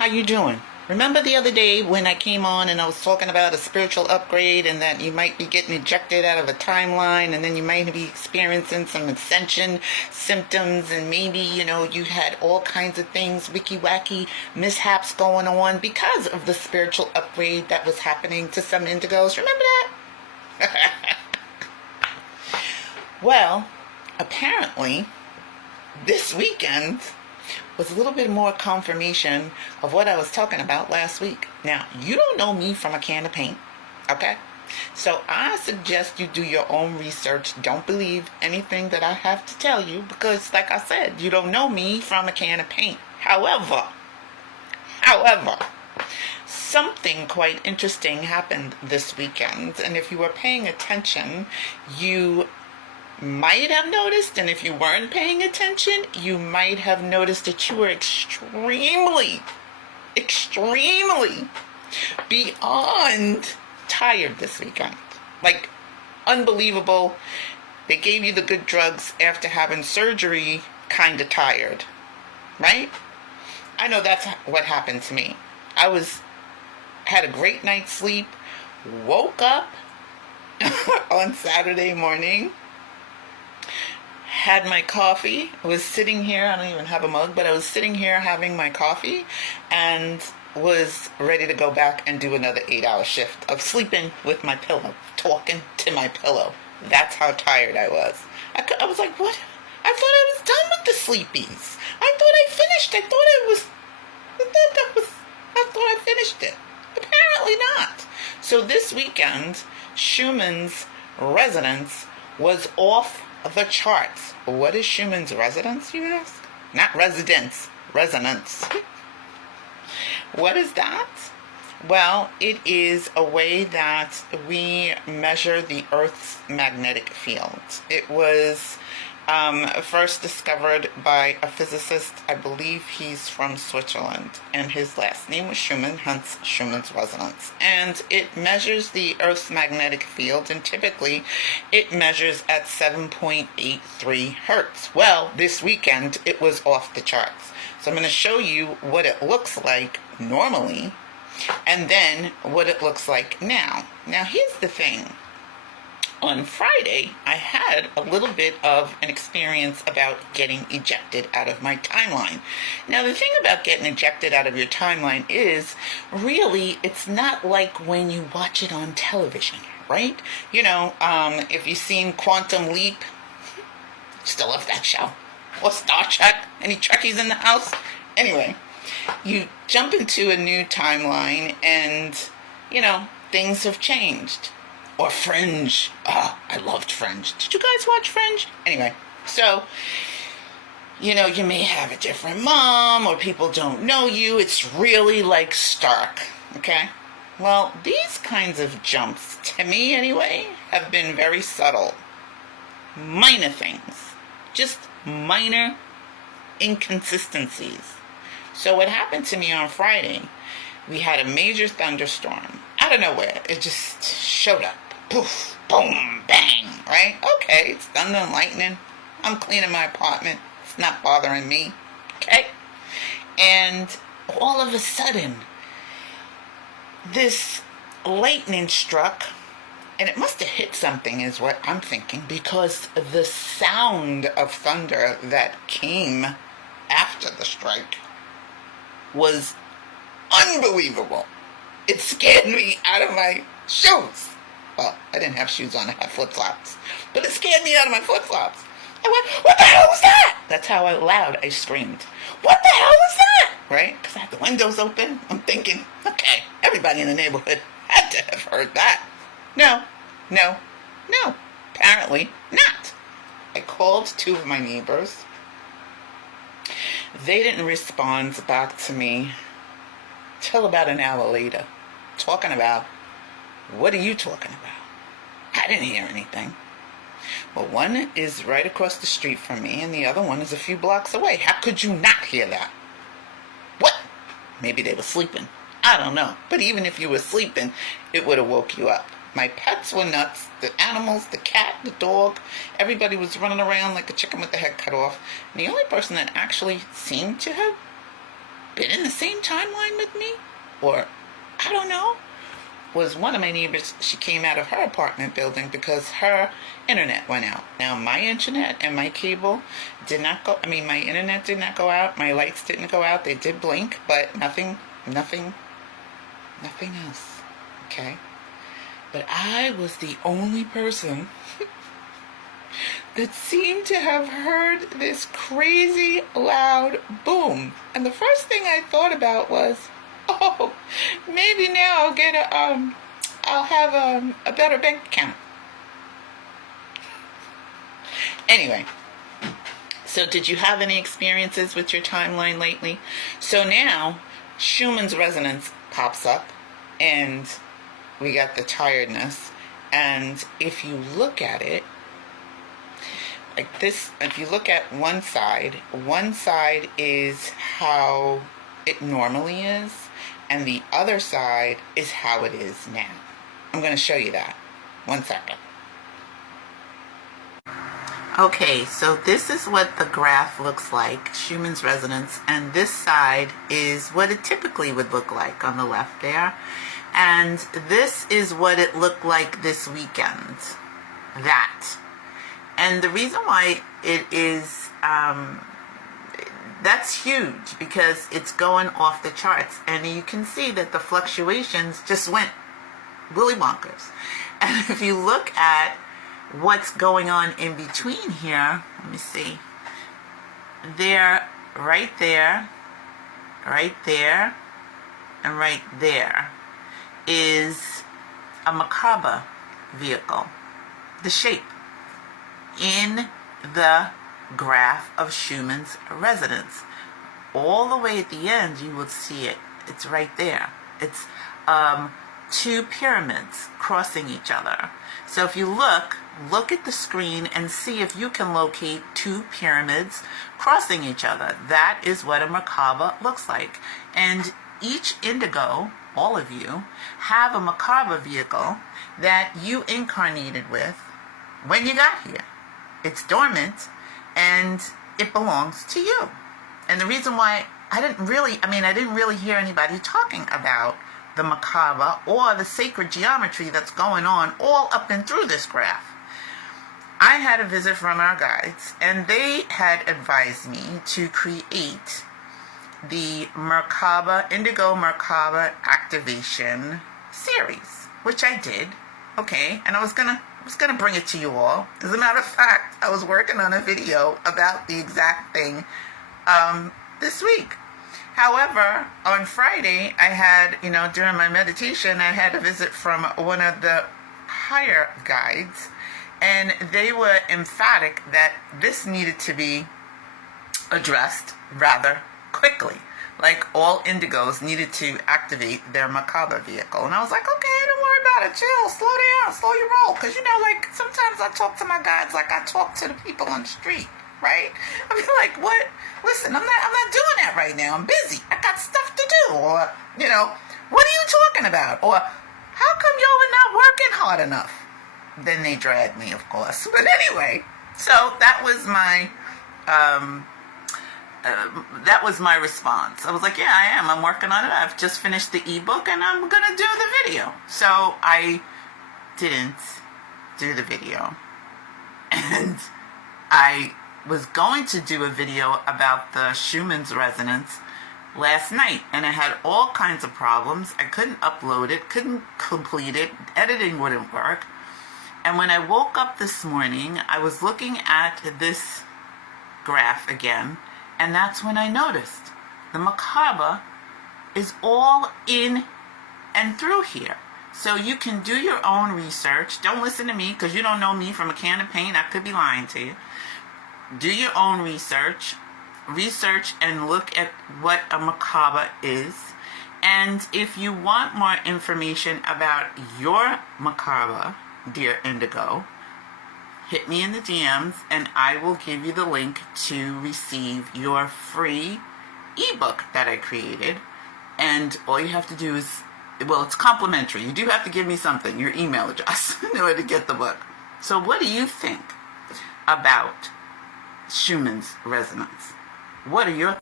How you doing? Remember the other day when I came on and I was talking about a spiritual upgrade and that you might be getting ejected out of a timeline and then you might be experiencing some ascension symptoms and maybe, you had all kinds of things, wicky-wacky mishaps going on because of the spiritual upgrade that was happening to some Indigos. Remember that? Well, apparently this weekend was a little bit more confirmation of what I was talking about last week. Now, you don't know me from a can of paint, okay? So I suggest you do your own research. Don't believe anything that I have to tell you because, like I said, you don't know me from a can of paint. However, something quite interesting happened this weekend, and if you were paying attention, you might have noticed, and if you weren't paying attention, you might have noticed that you were extremely beyond tired this weekend. Like, unbelievable. They gave you the good drugs after having surgery, kind of tired, right? I know that's what happened to me. Had a great night's sleep, woke up on Saturday morning, had my coffee, was sitting here, I don't even have a mug, but I was sitting here having my coffee and was ready to go back and do another 8-hour shift of sleeping with my pillow, talking to my pillow. That's how tired I was. I was like, what? I thought I was done with the sleepies. I thought I finished. I thought I finished it. Apparently not. So this weekend, Schumann's resonance was off the charts. What is Schumann's resonance, you ask? Not residence, resonance. What is that? Well, it is a way that we measure the Earth's magnetic field. It was first discovered by a physicist. I believe he's from Switzerland, and his last name was Schumann, hence Schumann's resonance. And it measures the Earth's magnetic field, and typically it measures at 7.83 hertz. Well, this weekend it was off the charts. So I'm going to show you what it looks like normally, and then what it looks like now. Now, here's the thing. On Friday, I had a little bit of an experience about getting ejected out of my timeline. Now, the thing about getting ejected out of your timeline is, really, it's not like when you watch it on television, right? If you've seen Quantum Leap, still love that show. Or Star Trek, any Trekkies in the house? Anyway, you jump into a new timeline and, things have changed. Or Fringe. Oh, I loved Fringe. Did you guys watch Fringe? Anyway, so, you may have a different mom or people don't know you. It's really like Stark, okay? Well, these kinds of jumps, to me anyway, have been very subtle. Minor things. Just minor inconsistencies. So what happened to me on Friday, we had a major thunderstorm. Out of nowhere, it just showed up. Poof, boom, bang, right? Okay, it's thunder and lightning. I'm cleaning my apartment. It's not bothering me, okay? And all of a sudden, this lightning struck, and it must have hit something is what I'm thinking, because the sound of thunder that came after the strike was unbelievable. It scared me out of my shoes. Well, I didn't have shoes on, I had flip-flops. But it scared me out of my flip-flops. I went, what the hell was that? That's how loud I screamed. What the hell was that? Right? Because I had the windows open. I'm thinking, okay, everybody in the neighborhood had to have heard that. No. Apparently not. I called 2 of my neighbors. They didn't respond back to me till about an hour later. Talking about, what are you talking about? I didn't hear anything. Well, one is right across the street from me, and the other one is a few blocks away. How could you not hear that? What? Maybe they were sleeping. I don't know. But even if you were sleeping, it would have woke you up. My pets were nuts. The animals, the cat, the dog, everybody was running around like a chicken with the head cut off. And the only person that actually seemed to have been in the same timeline with me, or I don't know, was one of my neighbors. She came out of her apartment building because her internet went out. Now, my internet and my cable did not go, my internet did not go out, my lights didn't go out, they did blink, but nothing else, okay? But I was the only person that seemed to have heard this crazy loud boom. And the first thing I thought about was, oh, maybe now I'll have a better bank account. Anyway, so did you have any experiences with your timeline lately? So now Schumann's resonance pops up, and we got the tiredness. And if you look at it like this, if you look at one side is how it normally is, and the other side is how it is now. I'm going to show you that. 1 second. Okay, so this is what the graph looks like, Schumann's resonance, and this side is what it typically would look like on the left there. And this is what it looked like this weekend. That. And the reason why it is, that's huge, because it's going off the charts. And you can see that the fluctuations just went really bonkers. And if you look at what's going on in between here, let me see. There, right there, and right there is a Merkaba vehicle, the shape, in the graph of Schumann's resonance. All the way at the end, you will see it. It's right there. It's two pyramids crossing each other. So if you look at the screen and see if you can locate two pyramids crossing each other. That is what a Merkaba looks like. And each Indigo, all of you, have a Merkaba vehicle that you incarnated with when you got here. It's dormant, and it belongs to you. And the reason why I didn't really hear anybody talking about the Merkaba or the sacred geometry that's going on all up and through this graph. I had a visit from our guides, and they had advised me to create the Merkaba, Indigo Merkaba activation series, which I did. Okay, and I was gonna bring it to you all. As a matter of fact, I was working on a video about the exact thing this week. However, on Friday, I had, during my meditation, I had a visit from one of the higher guides, and they were emphatic that this needed to be addressed rather quickly. Like, all Indigos needed to activate their Merkaba vehicle. And I was like, okay, don't worry about it. Chill, slow down, slow your roll. Because, sometimes I talk to my guides like I talk to the people on the street, right? I mean, like, what? Listen, I'm not doing that right now. I'm busy. I got stuff to do. Or, what are you talking about? Or, how come y'all are not working hard enough? Then they dragged me, of course. But anyway, so that was my response. I was like, yeah, I am. I'm working on it. I've just finished the ebook, and I'm going to do the video. So I didn't do the video. And I was going to do a video about the Schumann's resonance last night, and I had all kinds of problems. I couldn't upload it, couldn't complete it, editing wouldn't work. And when I woke up this morning, I was looking at this graph again, and that's when I noticed the Merkaba is all in and through here. So you can do your own research. Don't listen to me, because you don't know me from a can of paint. I could be lying to you. Do your own research and look at what a Merkaba is. And if you want more information about your Merkaba, dear Indigo, hit me in the DMs, and I will give you the link to receive your free ebook that I created. And all you have to do is, it's complimentary. You do have to give me something, your email address, in order to get the book. So what do you think about Schumann's resonance? What are your